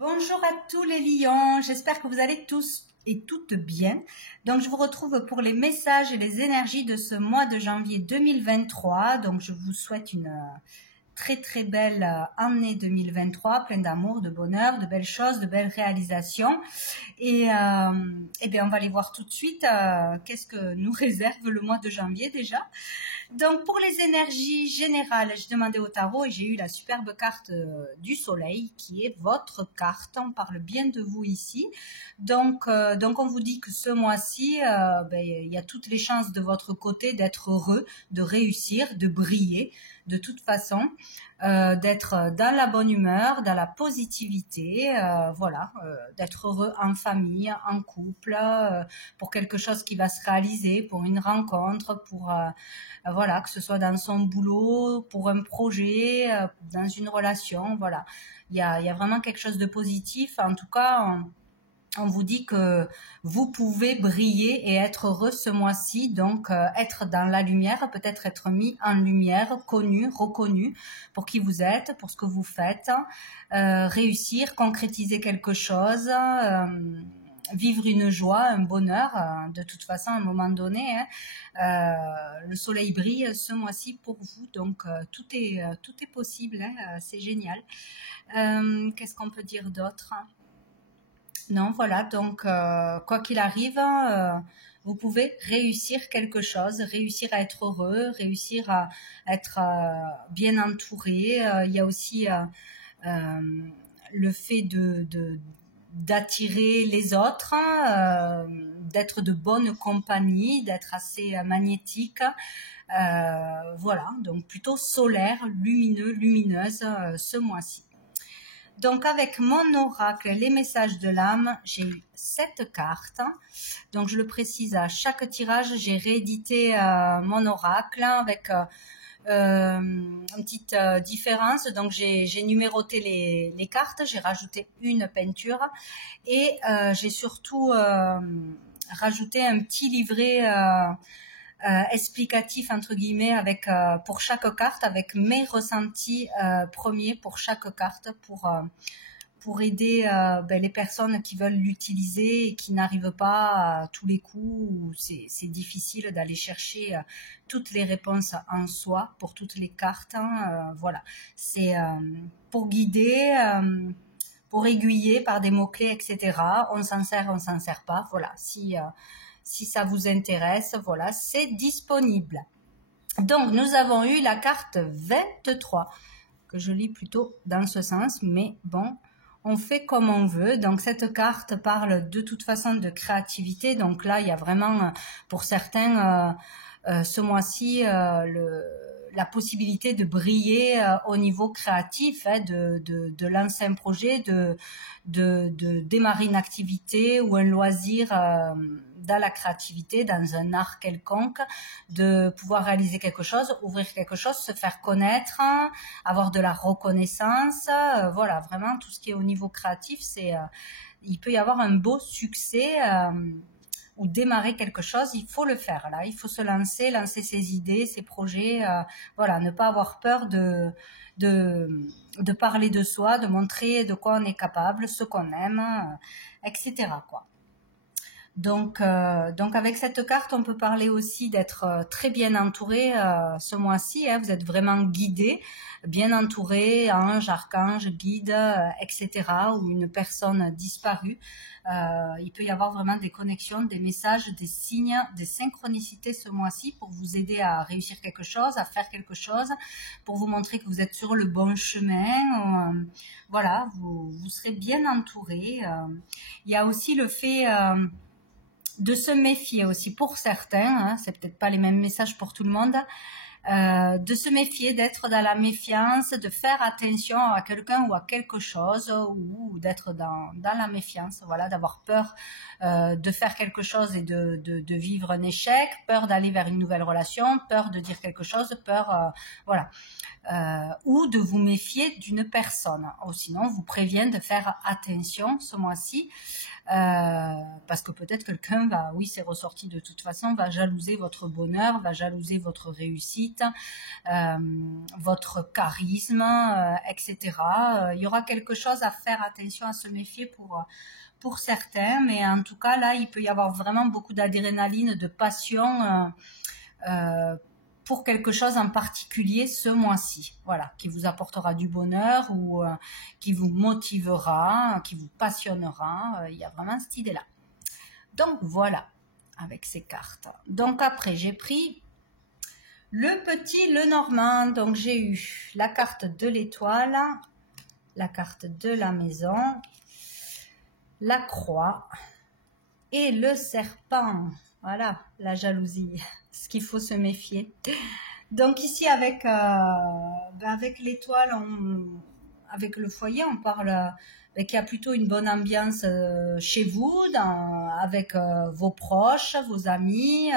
Bonjour à tous les lions, j'espère que vous allez tous et toutes bien. Donc je vous retrouve pour les messages et les énergies de ce mois de janvier 2023. Donc je vous souhaite une très belle année 2023, pleine d'amour, de bonheur, de belles choses, de belles réalisations. Et bien on va aller voir tout de suite qu'est-ce que nous réserve le mois de janvier déjà. Donc pour les énergies générales, j'ai demandé au tarot et j'ai eu la superbe carte du soleil qui est votre carte. On parle bien de vous ici. Donc on vous dit que ce mois-ci, il y a toutes les chances de votre côté d'être heureux, de réussir, de briller de toute façon, d'être dans la bonne humeur, dans la positivité, d'être heureux en famille, en couple, pour quelque chose qui va se réaliser, pour une rencontre, pour que ce soit dans son boulot, pour un projet, dans une relation, voilà. Il y a vraiment quelque chose de positif. En tout cas, on vous dit que vous pouvez briller et être heureux ce mois-ci, donc être dans la lumière, peut-être être mis en lumière, connu, reconnu pour qui vous êtes, pour ce que vous faites, réussir, concrétiser quelque chose, vivre une joie, un bonheur, de toute façon à un moment donné, le soleil brille ce mois-ci pour vous, donc tout est possible, c'est génial. Qu'est-ce qu'on peut dire d'autre ? Non, voilà, donc quoi qu'il arrive, vous pouvez réussir quelque chose, réussir à être heureux, réussir à être bien entouré. Il y a aussi le fait d'attirer les autres, d'être de bonne compagnie, d'être assez magnétique. Donc plutôt solaire, lumineux, lumineuse ce mois-ci. Donc avec mon oracle, les messages de l'âme, j'ai eu 7 cartes. Donc je le précise, à chaque tirage, j'ai réédité mon oracle avec une petite différence. Donc j'ai numéroté les cartes, j'ai rajouté une peinture et j'ai surtout rajouté un petit livret explicatif entre guillemets avec pour chaque carte avec mes ressentis premiers pour chaque carte pour aider les personnes qui veulent l'utiliser et qui n'arrivent pas à tous les coups où c'est difficile d'aller chercher toutes les réponses en soi pour toutes les cartes. C'est pour guider, pour aiguiller par des mots-clés, etc. On s'en sert pas. Voilà, si ça vous intéresse, voilà, c'est disponible. Donc, nous avons eu la carte 23, que je lis plutôt dans ce sens, mais bon, on fait comme on veut. Donc, cette carte parle de toute façon de créativité. Donc là, il y a vraiment, pour certains, ce mois-ci, la possibilité de briller au niveau créatif, de lancer un projet, de démarrer une activité ou un loisir dans la créativité, dans un art quelconque, de pouvoir réaliser quelque chose, ouvrir quelque chose, se faire connaître, avoir de la reconnaissance, vraiment tout ce qui est au niveau créatif, il peut y avoir un beau succès ou démarrer quelque chose, il faut le faire là, il faut se lancer ses idées, ses projets, ne pas avoir peur de parler de soi, de montrer de quoi on est capable, ce qu'on aime, etc. quoi. Donc avec cette carte, on peut parler aussi d'être très bien entouré ce mois-ci. Vous êtes vraiment guidé, bien entouré, ange, archange, guide, etc. ou une personne disparue. Il peut y avoir vraiment des connexions, des messages, des signes, des synchronicités ce mois-ci pour vous aider à réussir quelque chose, à faire quelque chose, pour vous montrer que vous êtes sur le bon chemin. Vous serez bien entouré. Il y a aussi le fait de se méfier aussi pour certains, c'est peut-être pas les mêmes messages pour tout le monde, de se méfier, d'être dans la méfiance, de faire attention à quelqu'un ou à quelque chose, ou d'être dans la méfiance, d'avoir peur de faire quelque chose et de vivre un échec, peur d'aller vers une nouvelle relation, peur de dire quelque chose, peur, ou de vous méfier d'une personne. Ou sinon, vous prévient de faire attention ce mois-ci. parce que peut-être quelqu'un va, oui, c'est ressorti de toute façon, va jalouser votre bonheur, va jalouser votre réussite, euh, votre charisme, etc. Il y aura quelque chose à faire attention, à se méfier pour certains, mais en tout cas là, il peut y avoir vraiment beaucoup d'adrénaline, de passion pour quelque chose en particulier ce mois-ci, voilà, qui vous apportera du bonheur ou qui vous motivera, qui vous passionnera. Il y a vraiment cette idée-là. Donc voilà, avec ces cartes. Donc après, j'ai pris le petit Lenormand. Donc j'ai eu la carte de l'étoile, la carte de la maison, la croix et le serpent. Voilà, la jalousie, ce qu'il faut se méfier. Donc ici avec l'étoile, avec le foyer, on parle qu'il y a plutôt une bonne ambiance chez vous, avec vos proches, vos amis.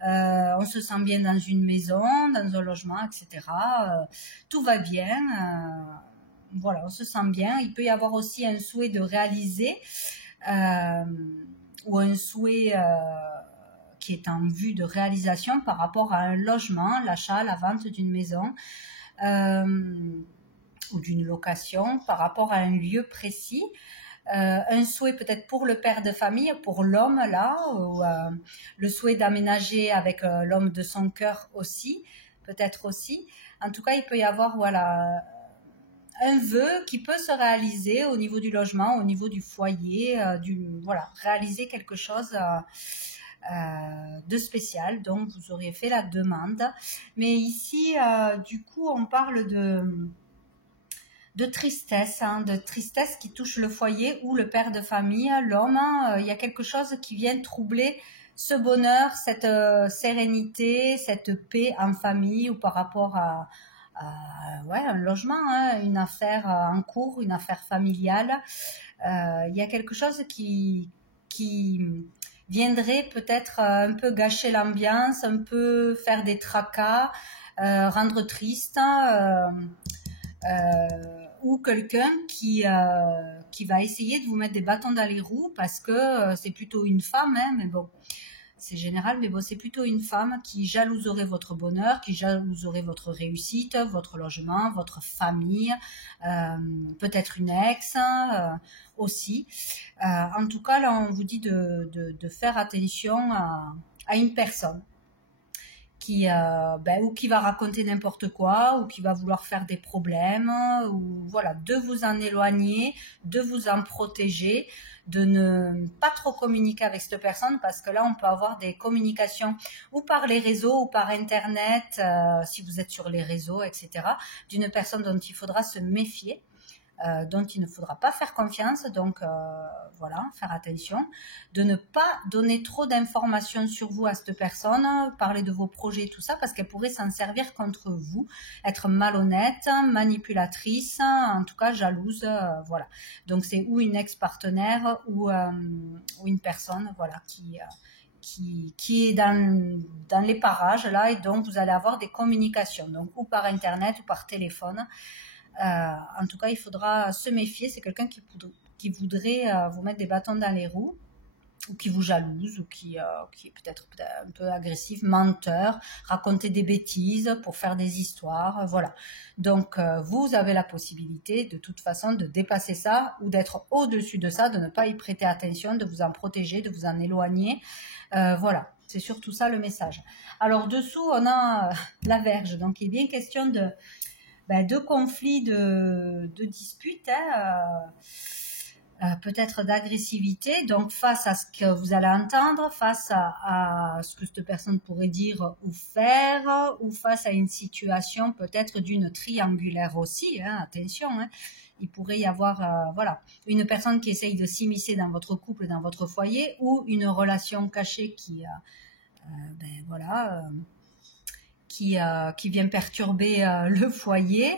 On se sent bien dans une maison, dans un logement, etc. Tout va bien. Voilà, on se sent bien. Il peut y avoir aussi un souhait de réaliser ou un souhait qui est en vue de réalisation par rapport à un logement, l'achat, la vente d'une maison ou d'une location, par rapport à un lieu précis. Un souhait peut-être pour le père de famille, pour l'homme là, ou le souhait d'aménager avec l'homme de son cœur aussi, peut-être aussi. En tout cas, il peut y avoir voilà un vœu qui peut se réaliser au niveau du logement, au niveau du foyer, voilà, réaliser quelque chose de spécial. Donc, vous auriez fait la demande. Mais ici, du coup, on parle de tristesse, de tristesse qui touche le foyer ou le père de famille, l'homme. Il y a quelque chose qui vient troubler ce bonheur, cette sérénité, cette paix en famille ou par rapport à ouais, un logement, une affaire en cours, une affaire familiale. Il y a quelque chose qui viendrait peut-être un peu gâcher l'ambiance, un peu faire des tracas, rendre triste, ou quelqu'un qui va essayer de vous mettre des bâtons dans les roues parce que c'est plutôt une femme, mais bon, c'est général, mais bon, c'est plutôt une femme qui jalouserait votre bonheur, qui jalouserait votre réussite, votre logement, votre famille, peut-être une ex aussi. En tout cas, là, on vous dit de faire attention à une personne qui, ou qui va raconter n'importe quoi, ou qui va vouloir faire des problèmes, ou voilà, de vous en éloigner, de vous en protéger, de ne pas trop communiquer avec cette personne, parce que là, on peut avoir des communications ou par les réseaux ou par Internet, si vous êtes sur les réseaux, etc., d'une personne dont il faudra se méfier. Dont il ne faudra pas faire confiance, donc voilà, faire attention, de ne pas donner trop d'informations sur vous à cette personne, parler de vos projets, tout ça, parce qu'elle pourrait s'en servir contre vous, être malhonnête, manipulatrice, en tout cas jalouse, voilà. Donc c'est ou une ex-partenaire ou une personne, voilà, qui est dans les parages là, et donc vous allez avoir des communications, donc ou par internet ou par téléphone. En tout cas, il faudra se méfier. C'est quelqu'un qui voudrait vous mettre des bâtons dans les roues, ou qui vous jalouse, ou qui est peut-être un peu agressif, menteur, raconter des bêtises pour faire des histoires, voilà. Donc, vous avez la possibilité, de toute façon, de dépasser ça, ou d'être au-dessus de ça, de ne pas y prêter attention, de vous en protéger, de vous en éloigner. Voilà, c'est surtout ça le message. Alors, dessous, on a la Vierge. Donc, il est bien question de conflits, de disputes, peut-être d'agressivité, donc face à ce que vous allez entendre, face à ce que cette personne pourrait dire ou faire, ou face à une situation peut-être d'une triangulaire aussi, attention, il pourrait y avoir voilà, une personne qui essaye de s'immiscer dans votre couple, dans votre foyer, ou une relation cachée qui voilà, qui vient perturber le foyer,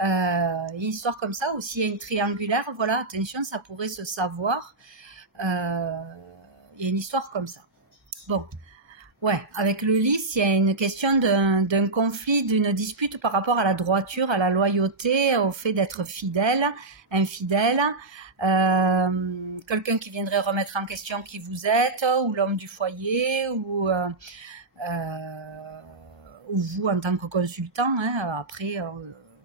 une histoire comme ça, ou s'il y a une triangulaire, voilà, attention, ça pourrait se savoir, il y a une histoire comme ça. Bon, Ouais, avec le lys, il y a une question d'un conflit, d'une dispute par rapport à la droiture, à la loyauté, au fait d'être fidèle, infidèle. Quelqu'un qui viendrait remettre en question qui vous êtes, ou l'homme du foyer, ou vous en tant que consultant. Hein. Après,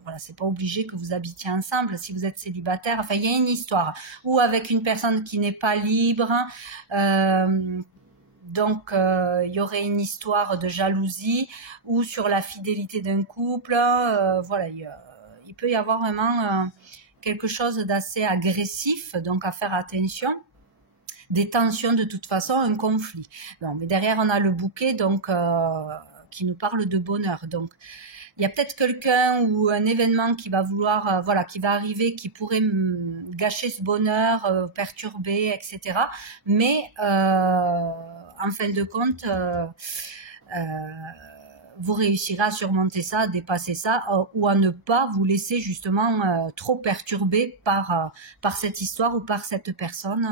voilà, c'est pas obligé que vous habitiez ensemble. Si vous êtes célibataire, enfin, il y a une histoire. Ou avec une personne qui n'est pas libre. Donc, il y aurait une histoire de jalousie ou sur la fidélité d'un couple. Voilà, il peut y avoir vraiment quelque chose d'assez agressif, donc à faire attention. Des tensions de toute façon, un conflit. Bon, mais derrière, on a le bouquet, donc qui nous parle de bonheur. Donc, il y a peut-être quelqu'un ou un événement qui va vouloir, voilà, qui va arriver, qui pourrait gâcher ce bonheur, perturber, etc. Mais en fin de compte, euh, vous réussirez à surmonter ça, à dépasser ça, ou à ne pas vous laisser justement trop perturber par cette histoire ou par cette personne,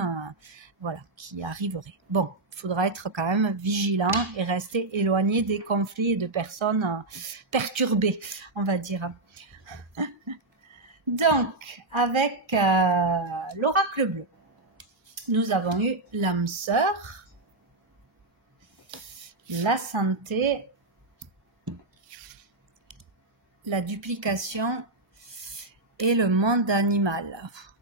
voilà, qui arriverait. Bon, il faudra être quand même vigilant et rester éloigné des conflits et de personnes perturbées, on va dire. Donc, avec l'oracle bleu, nous avons eu l'âme sœur, la santé, la duplication et le monde animal.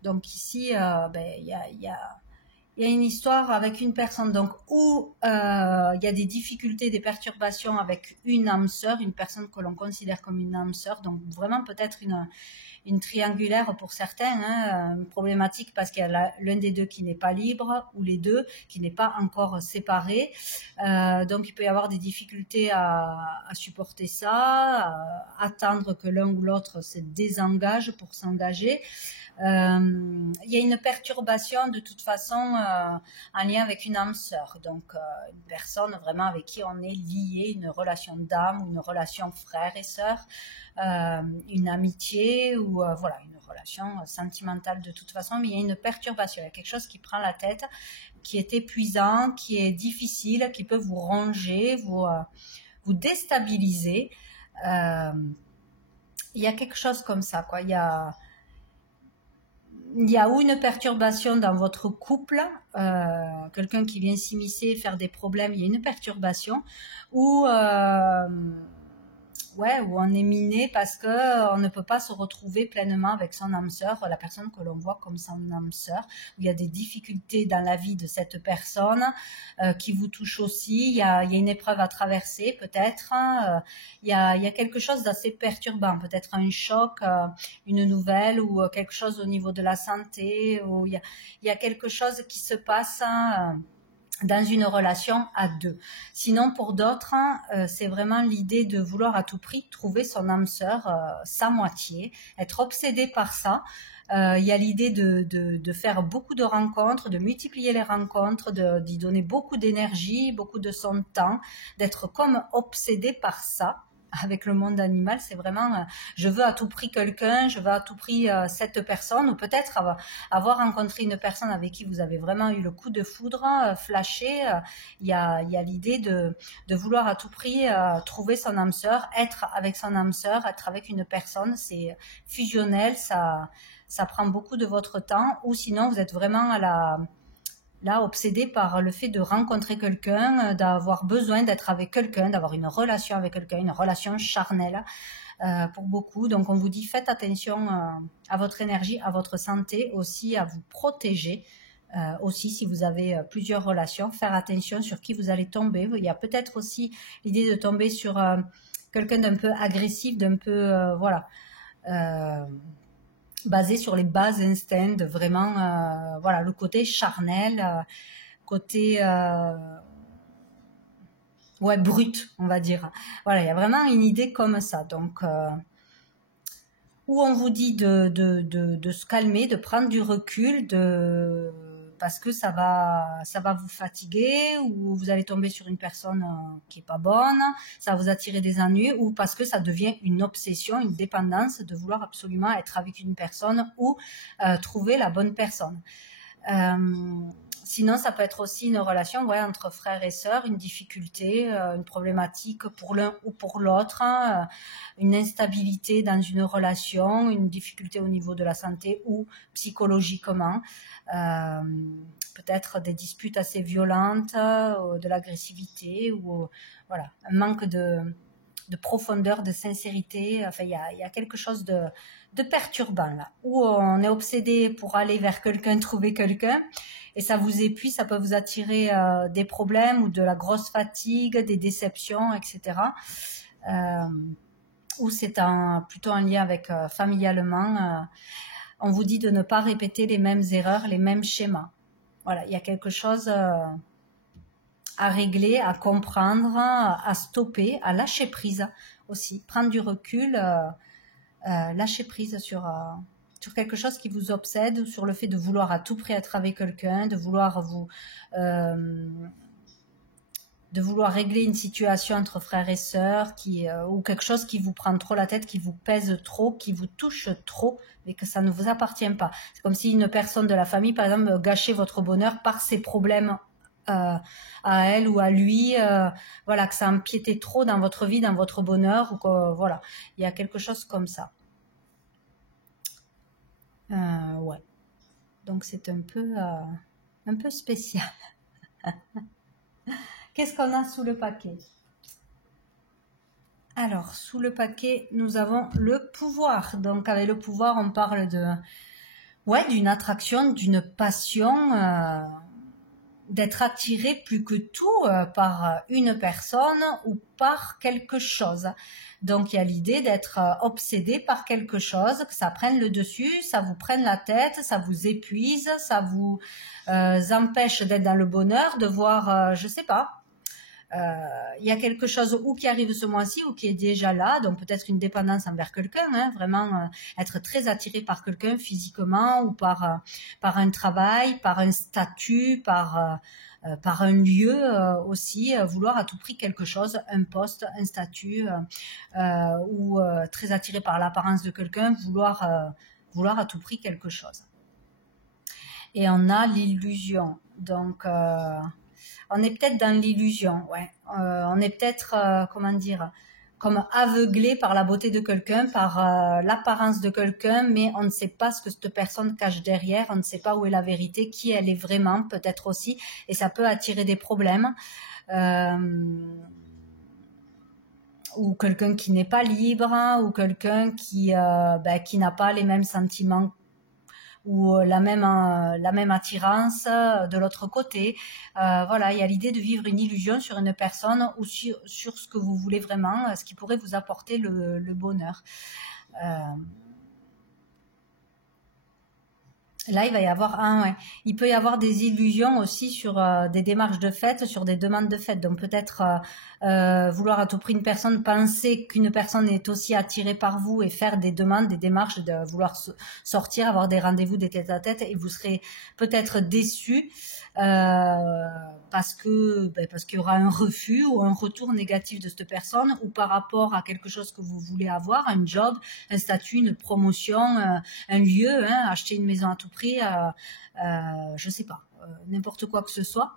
Donc ici, il y a une histoire avec une personne, donc où il y a des difficultés, des perturbations avec une âme sœur, une personne que l'on considère comme une âme sœur, donc vraiment peut-être une triangulaire pour certains, hein, problématique parce qu'il y a l'un des deux qui n'est pas libre ou les deux qui n'est pas encore séparé. Donc il peut y avoir des difficultés à supporter ça, à attendre que l'un ou l'autre se désengage pour s'engager. Il y a une perturbation de toute façon en lien avec une âme sœur, donc une personne vraiment avec qui on est lié, une relation d'âme ou une relation frère et sœur, une amitié ou voilà, une relation sentimentale de toute façon, mais il y a une perturbation, il y a quelque chose qui prend la tête, qui est épuisant, qui est difficile, qui peut vous ronger, vous déstabiliser. Il y a quelque chose comme ça, quoi. Il y a ou une perturbation dans votre couple, quelqu'un qui vient s'immiscer, faire des problèmes, il y a une perturbation, ou ouais, où on est miné parce que on ne peut pas se retrouver pleinement avec son âme sœur, la personne que l'on voit comme son âme sœur, où il y a des difficultés dans la vie de cette personne qui vous touche aussi, il y a une épreuve à traverser peut-être, il y a quelque chose d'assez perturbant, peut-être un choc, une nouvelle ou quelque chose au niveau de la santé, ou il y a quelque chose qui se passe dans une relation à deux. Sinon, pour d'autres, c'est vraiment l'idée de vouloir à tout prix trouver son âme sœur, sa moitié, être obsédé par ça. Il y a l'idée de faire beaucoup de rencontres, de multiplier les rencontres, d'y donner beaucoup d'énergie, beaucoup de son temps, d'être comme obsédé par ça. Avec le monde animal, c'est vraiment je veux à tout prix quelqu'un, je veux à tout prix cette personne, ou peut-être avoir rencontré une personne avec qui vous avez vraiment eu le coup de foudre, flashé. Il y a l'idée de vouloir à tout prix trouver son âme sœur, être avec son âme sœur, être avec une personne, c'est fusionnel, ça prend beaucoup de votre temps, ou sinon vous êtes vraiment là obsédé par le fait de rencontrer quelqu'un, d'avoir besoin d'être avec quelqu'un, d'avoir une relation avec quelqu'un, une relation charnelle pour beaucoup. Donc on vous dit faites attention à votre énergie, à votre santé, aussi à vous protéger. Aussi, si vous avez plusieurs relations, faire attention sur qui vous allez tomber. Il y a peut-être aussi l'idée de tomber sur quelqu'un d'un peu agressif, d'un peu voilà. Basé sur les bas instincts, de vraiment voilà, le côté charnel, côté ouais, brut, on va dire. Voilà, il y a vraiment une idée comme ça. Donc où on vous dit de se calmer, de prendre du recul, parce que ça va vous fatiguer, ou vous allez tomber sur une personne qui est pas bonne, ça va vous attirer des ennuis, ou parce que ça devient une obsession, une dépendance de vouloir absolument être avec une personne ou trouver la bonne personne. Sinon, ça peut être aussi une relation, ouais, entre frères et sœurs, une difficulté, une problématique pour l'un ou pour l'autre, hein, une instabilité dans une relation, une difficulté au niveau de la santé ou psychologiquement. Euh, Peut-être des disputes assez violentes, de l'agressivité ou voilà, un manque de profondeur, de sincérité. Enfin, il y a quelque chose de perturbant là, où on est obsédé pour aller vers quelqu'un, trouver quelqu'un, et ça vous épuise, ça peut vous attirer des problèmes ou de la grosse fatigue, des déceptions, etc. Euh, ou c'est plutôt en lien avec familialement. On vous dit de ne pas répéter les mêmes erreurs, les mêmes schémas. Voilà, il y a quelque chose à régler, à comprendre, à stopper, à lâcher prise aussi, prendre du recul, lâcher prise sur quelque chose qui vous obsède, ou sur le fait de vouloir à tout prix être avec quelqu'un, de vouloir régler une situation entre frères et sœurs, ou quelque chose qui vous prend trop la tête, qui vous pèse trop, qui vous touche trop, mais que ça ne vous appartient pas. C'est comme si une personne de la famille, par exemple, gâchait votre bonheur par ses problèmes à elle ou à lui, voilà, que ça empiétait trop dans votre vie, dans votre bonheur, ou que, voilà, il y a quelque chose comme ça. Ouais. Donc c'est un peu spécial. Qu'est-ce qu'on a sous le paquet? Alors, sous le paquet, nous avons le pouvoir. Donc, avec le pouvoir, on parle d'une attraction, d'une passion, d'être attiré plus que tout par une personne ou par quelque chose. Donc, il y a l'idée d'être obsédé par quelque chose, que ça prenne le dessus, ça vous prenne la tête, ça vous épuise, ça vous empêche d'être dans le bonheur, de voir, je sais pas, il y a quelque chose ou qui arrive ce mois-ci ou qui est déjà là, donc peut-être une dépendance envers quelqu'un, hein, vraiment être très attiré par quelqu'un physiquement ou par un travail, par un statut, par un lieu aussi, vouloir à tout prix quelque chose, un poste, un statut, ou très attiré par l'apparence de quelqu'un, vouloir à tout prix quelque chose. Et on a l'illusion, donc on est peut-être dans l'illusion, ouais. On est peut-être, comment dire, comme aveuglé par la beauté de quelqu'un, par l'apparence de quelqu'un, mais on ne sait pas ce que cette personne cache derrière, on ne sait pas où est la vérité, qui elle est vraiment, peut-être aussi, et ça peut attirer des problèmes. Ou quelqu'un qui n'est pas libre, hein, ou quelqu'un qui n'a pas les mêmes sentiments ou la même attirance de l'autre côté. Voilà, il y a l'idée de vivre une illusion sur une personne ou sur ce que vous voulez vraiment, ce qui pourrait vous apporter le bonheur. Là, il va y avoir ouais. Il peut y avoir des illusions aussi sur des démarches de fête, sur des demandes de fête. Donc peut-être vouloir à tout prix une personne, penser qu'une personne est aussi attirée par vous et faire des demandes, des démarches de vouloir sortir, avoir des rendez-vous, des tête-à-tête, et vous serez peut-être déçu parce qu'il y aura un refus ou un retour négatif de cette personne, ou par rapport à quelque chose que vous voulez avoir, un job, un statut, une promotion, un lieu, hein, acheter une maison à tout prix, je sais pas, n'importe quoi que ce soit.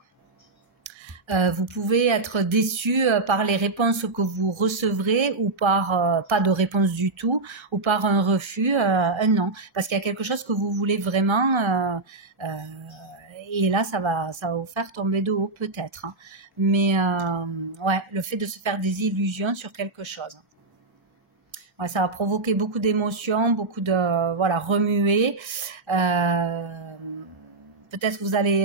Vous pouvez être déçu par les réponses que vous recevrez, ou par pas de réponse du tout, ou par un refus, un non, parce qu'il y a quelque chose que vous voulez vraiment, et là ça va vous faire tomber de haut peut-être, hein. Mais ouais, le fait de se faire des illusions sur quelque chose. Ouais, ça va provoquer beaucoup d'émotions, beaucoup de remuer. Peut-être que vous allez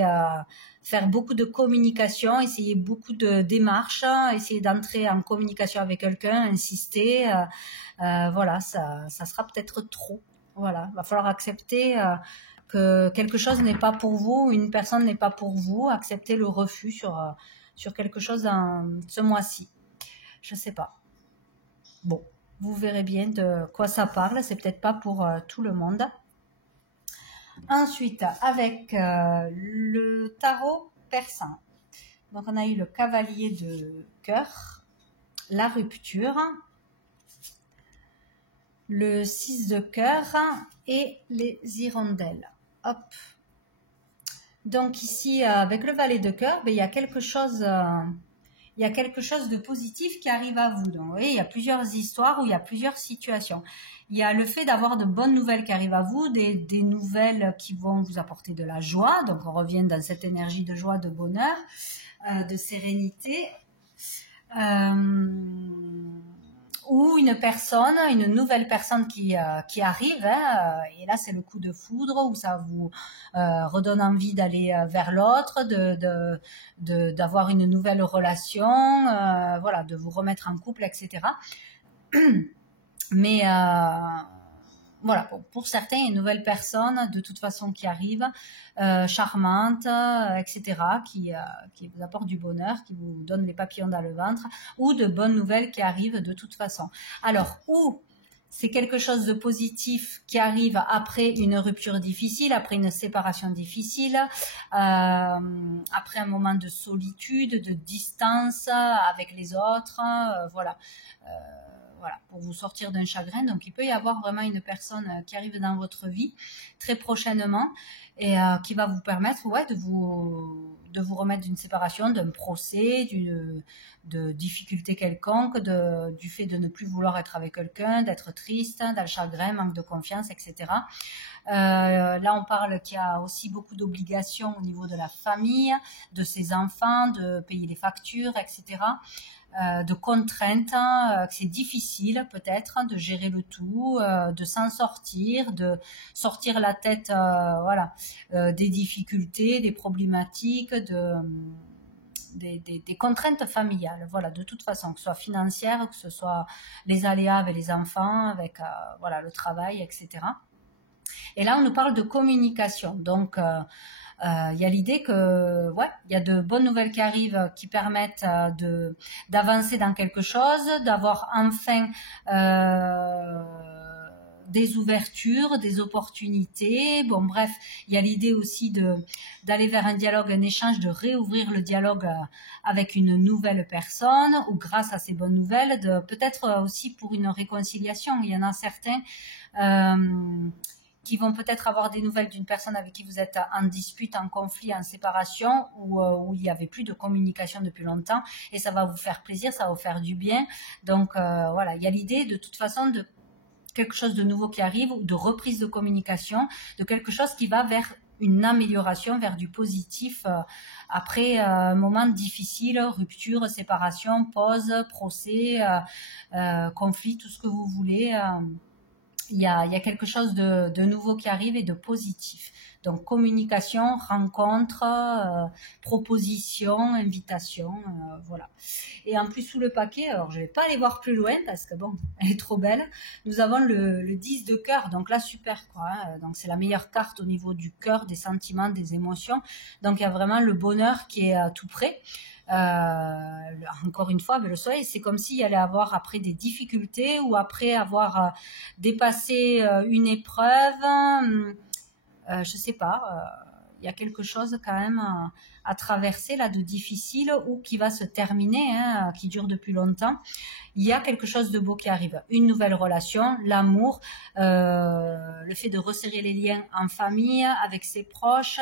faire beaucoup de communication, essayer beaucoup de démarches, essayer d'entrer en communication avec quelqu'un, insister. Voilà, ça sera peut-être trop. Voilà, il va falloir accepter que quelque chose n'est pas pour vous, une personne n'est pas pour vous. Accepter le refus sur quelque chose ce mois-ci. Je sais pas. Bon. Vous verrez bien de quoi ça parle, c'est peut-être pas pour tout le monde. Ensuite, avec le tarot persan. Donc on a eu le cavalier de cœur, la rupture, le 6 de cœur et les hirondelles. Hop. Donc ici, avec le valet de cœur, ben, il y a quelque chose, il y a quelque chose de positif qui arrive à vous. Donc, vous voyez, il y a plusieurs histoires où il y a plusieurs situations. Il y a le fait d'avoir de bonnes nouvelles qui arrivent à vous, des nouvelles qui vont vous apporter de la joie. Donc, on revient dans cette énergie de joie, de bonheur, de sérénité. Euh, ou une nouvelle personne qui arrive, hein, et là c'est le coup de foudre où ça vous redonne envie d'aller vers l'autre, d'avoir une nouvelle relation, voilà, de vous remettre en couple, etc. Mais voilà, pour certains, il y a une nouvelle personne de toute façon qui arrive, charmante, etc., qui vous apporte du bonheur, qui vous donne les papillons dans le ventre, ou de bonnes nouvelles qui arrivent de toute façon. Alors, ou c'est quelque chose de positif qui arrive après une rupture difficile, après une séparation difficile, après un moment de solitude, de distance avec les autres, voilà. Voilà, pour vous sortir d'un chagrin. Donc, il peut y avoir vraiment une personne qui arrive dans votre vie très prochainement et qui va vous permettre, ouais, de vous remettre d'une séparation, d'un procès, de difficulté quelconque, du fait de ne plus vouloir être avec quelqu'un, d'être triste, dans le chagrin, manque de confiance, etc. Là, on parle qu'il y a aussi beaucoup d'obligations au niveau de la famille, de ses enfants, de payer les factures, etc. De contraintes, que c'est difficile peut-être de gérer le tout, de s'en sortir, de sortir la tête, voilà, des difficultés, des problématiques, des contraintes familiales, voilà, de toute façon, que ce soit financière, que ce soit les aléas avec les enfants, avec voilà, le travail, etc. Et là, on nous parle de communication. Donc, il y a l'idée que, ouais, il y a de bonnes nouvelles qui arrivent, qui permettent d'avancer dans quelque chose, d'avoir enfin des ouvertures, des opportunités. Bon, bref, il y a l'idée aussi d'aller vers un dialogue, un échange, de réouvrir le dialogue avec une nouvelle personne, ou grâce à ces bonnes nouvelles, peut-être aussi pour une réconciliation. Il y en a certains qui vont peut-être avoir des nouvelles d'une personne avec qui vous êtes en dispute, en conflit, en séparation, où il n'y avait plus de communication depuis longtemps, et ça va vous faire plaisir, ça va vous faire du bien. Donc voilà, il y a l'idée de toute façon de quelque chose de nouveau qui arrive, ou de reprise de communication, de quelque chose qui va vers une amélioration, vers du positif, après un moment difficile, rupture, séparation, pause, procès, conflit, tout ce que vous voulez. Il y a quelque chose de nouveau qui arrive et de positif. Donc, communication, rencontre, proposition, invitation, voilà. Et en plus, sous le paquet, alors je vais pas aller voir plus loin parce que bon, elle est trop belle. Nous avons le 10 de cœur, donc là, super, quoi. Hein. Donc, c'est la meilleure carte au niveau du cœur, des sentiments, des émotions. Donc, il y a vraiment le bonheur qui est tout près. Encore une fois, avec le soleil, c'est comme s'il allait avoir après des difficultés, ou après avoir dépassé une épreuve, je sais pas, il y a quelque chose quand même à traverser là de difficile, ou qui va se terminer, hein, qui dure depuis longtemps. Il y a quelque chose de beau qui arrive, une nouvelle relation, l'amour, le fait de resserrer les liens en famille, avec ses proches,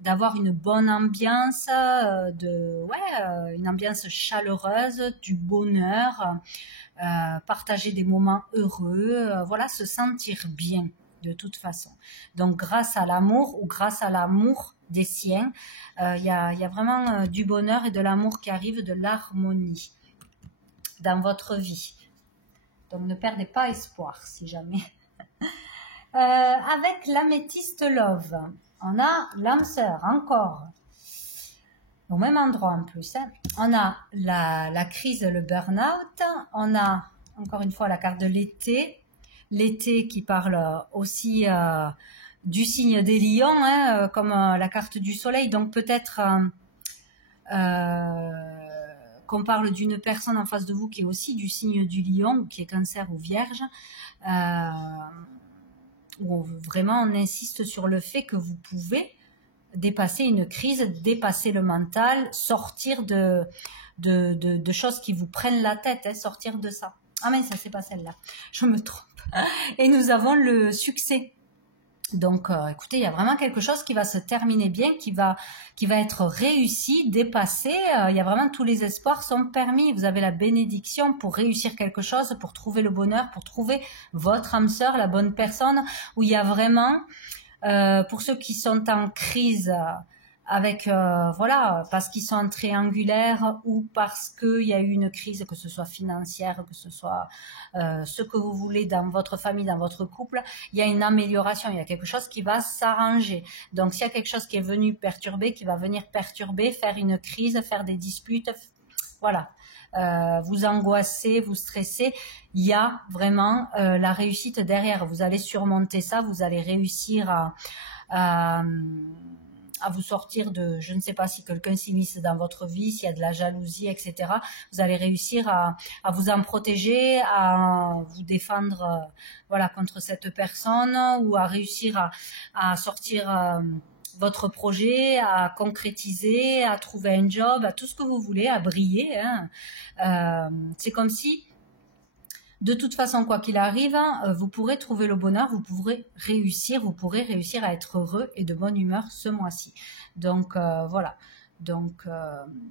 d'avoir une bonne ambiance, une ambiance chaleureuse, du bonheur, partager des moments heureux, voilà, se sentir bien de toute façon. Donc grâce à l'amour, ou grâce à l'amour des siens, il y a vraiment du bonheur et de l'amour qui arrive, de l'harmonie dans votre vie. Donc ne perdez pas espoir si jamais. Avec l'améthyste love, on a l'âme sœur encore. Au même endroit en plus. Hein. On a la crise, le burn-out. On a encore une fois la carte de l'été. L'été qui parle aussi du signe des lions, hein, comme la carte du soleil. Donc peut-être qu'on parle d'une personne en face de vous qui est aussi du signe du lion, ou qui est cancer ou vierge, où vraiment on insiste sur le fait que vous pouvez dépasser une crise, dépasser le mental, sortir de choses qui vous prennent la tête, hein, sortir de ça. Ah mais ça c'est pas celle-là, je me trompe. Et nous avons le succès. Donc, écoutez, il y a vraiment quelque chose qui va se terminer bien, qui va être réussi, dépassé. Il y a vraiment tous les espoirs sont permis. Vous avez la bénédiction pour réussir quelque chose, pour trouver le bonheur, pour trouver votre âme sœur, la bonne personne. Où il y a vraiment, pour ceux qui sont en crise avec, voilà, parce qu'ils sont en triangulaire ou parce qu'il y a eu une crise, que ce soit financière, que ce soit ce que vous voulez dans votre famille, dans votre couple, il y a une amélioration, il y a quelque chose qui va s'arranger. Donc s'il y a quelque chose qui est venu perturber, qui va venir perturber, faire une crise, faire des disputes, voilà, vous angoissez, vous stressez, il y a vraiment la réussite derrière. Vous allez surmonter ça, vous allez réussir à vous sortir de, je ne sais pas si quelqu'un s'immisce dans votre vie, s'il y a de la jalousie, etc. Vous allez réussir à vous en protéger, à vous défendre, voilà, contre cette personne, ou à réussir à sortir votre projet, à concrétiser, à trouver un job, à tout ce que vous voulez, à briller. Hein. C'est comme si, de toute façon, quoi qu'il arrive, vous pourrez trouver le bonheur, vous pourrez réussir à être heureux et de bonne humeur ce mois-ci. Donc voilà. Donc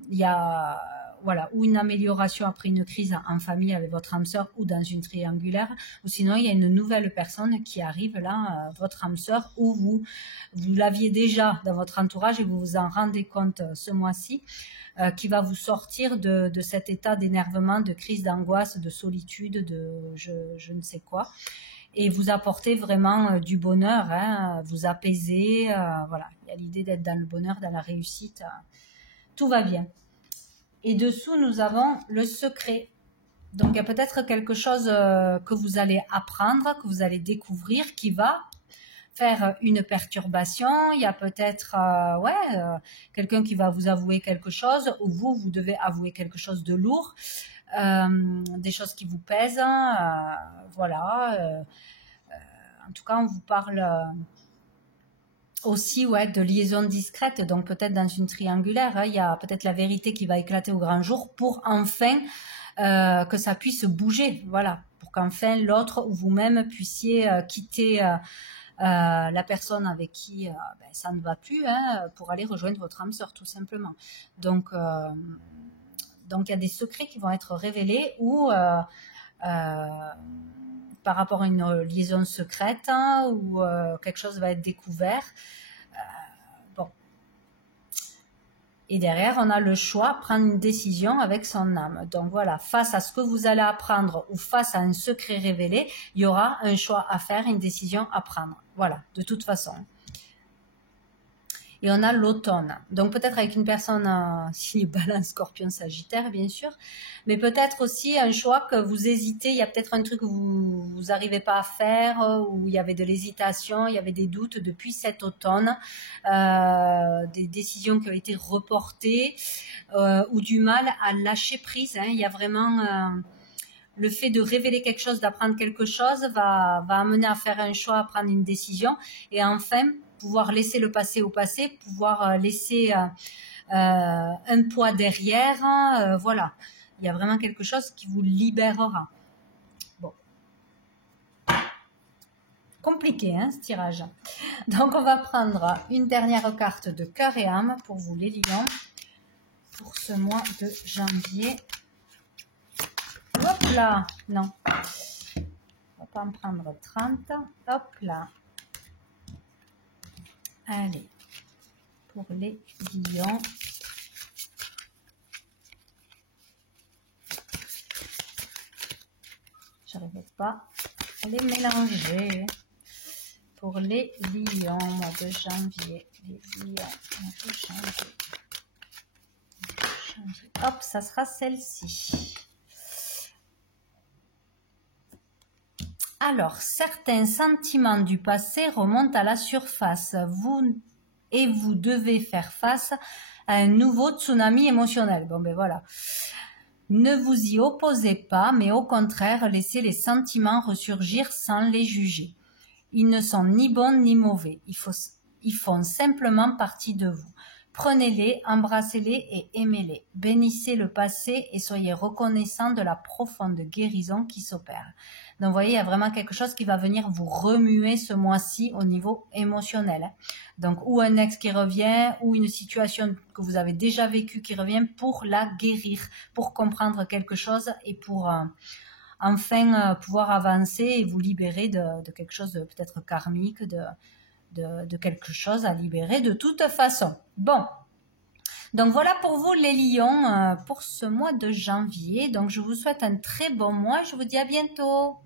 il y a, voilà, ou une amélioration après une crise en famille avec votre âme sœur ou dans une triangulaire, ou sinon il y a une nouvelle personne qui arrive là, votre âme sœur, ou vous l'aviez déjà dans votre entourage et vous vous en rendez compte ce mois-ci. Qui va vous sortir de cet état d'énervement, de crise d'angoisse, de solitude, de je ne sais quoi, et vous apporter vraiment du bonheur, hein, vous apaiser, voilà. Il y a l'idée d'être dans le bonheur, dans la réussite, tout va bien. Et dessous, nous avons le secret. Donc, il y a peut-être quelque chose que vous allez apprendre, que vous allez découvrir, qui va faire une perturbation. Il y a peut-être quelqu'un qui va vous avouer quelque chose, ou vous devez avouer quelque chose de lourd, des choses qui vous pèsent, voilà. En tout cas, on vous parle aussi, ouais, de liaison discrète. Donc peut-être dans une triangulaire, hein, il y a peut-être la vérité qui va éclater au grand jour pour enfin que ça puisse bouger, voilà, pour qu'enfin l'autre ou vous-même puissiez quitter la personne avec qui ça ne va plus, hein, pour aller rejoindre votre âme sœur, tout simplement. Donc il y a des secrets qui vont être révélés, ou par rapport à une liaison secrète, hein, ou quelque chose va être découvert. Bon. Et derrière, on a le choix, prendre une décision avec son âme. Donc voilà, face à ce que vous allez apprendre ou face à un secret révélé, il y aura un choix à faire, une décision à prendre. Voilà, de toute façon. Et on a l'automne. Donc peut-être avec une personne signe Balance, Scorpion, Sagittaire, bien sûr, mais peut-être aussi un choix que vous hésitez. Il y a peut-être un truc que vous n'arrivez pas à faire, où il y avait de l'hésitation, il y avait des doutes depuis cet automne, des décisions qui ont été reportées, ou du mal à lâcher prise. Hein. Il y a vraiment le fait de révéler quelque chose, d'apprendre quelque chose, va amener à faire un choix, à prendre une décision, et enfin pouvoir laisser le passé au passé, pouvoir laisser un poids derrière, voilà. Il y a vraiment quelque chose qui vous libérera. Bon. Compliqué, hein, ce tirage. Donc, on va prendre une dernière carte de cœur et âme pour vous, les lions, pour ce mois de janvier. Hop là, non. On va pas en prendre 30. Hop là. Allez, pour les lions. Je n'arrive pas à les mélanger. Pour les lions, mois de janvier. Les lions, mois de janvier. Hop, ça sera celle-ci. Alors, certains sentiments du passé remontent à la surface. Vous devez faire face à un nouveau tsunami émotionnel. Bon, ben voilà. Ne vous y opposez pas, mais au contraire, laissez les sentiments ressurgir sans les juger. Ils ne sont ni bons ni mauvais. Ils font simplement partie de vous. Prenez-les, embrassez-les et aimez-les. Bénissez le passé et soyez reconnaissants de la profonde guérison qui s'opère. Donc, vous voyez, il y a vraiment quelque chose qui va venir vous remuer ce mois-ci au niveau émotionnel. Donc, ou un ex qui revient, ou une situation que vous avez déjà vécue qui revient pour la guérir, pour comprendre quelque chose et pour enfin pouvoir avancer et vous libérer de quelque chose de peut-être karmique, de quelque chose à libérer de toute façon. Bon. Donc voilà pour vous les lions pour ce mois de janvier. Donc je vous souhaite un très bon mois. Je vous dis à bientôt.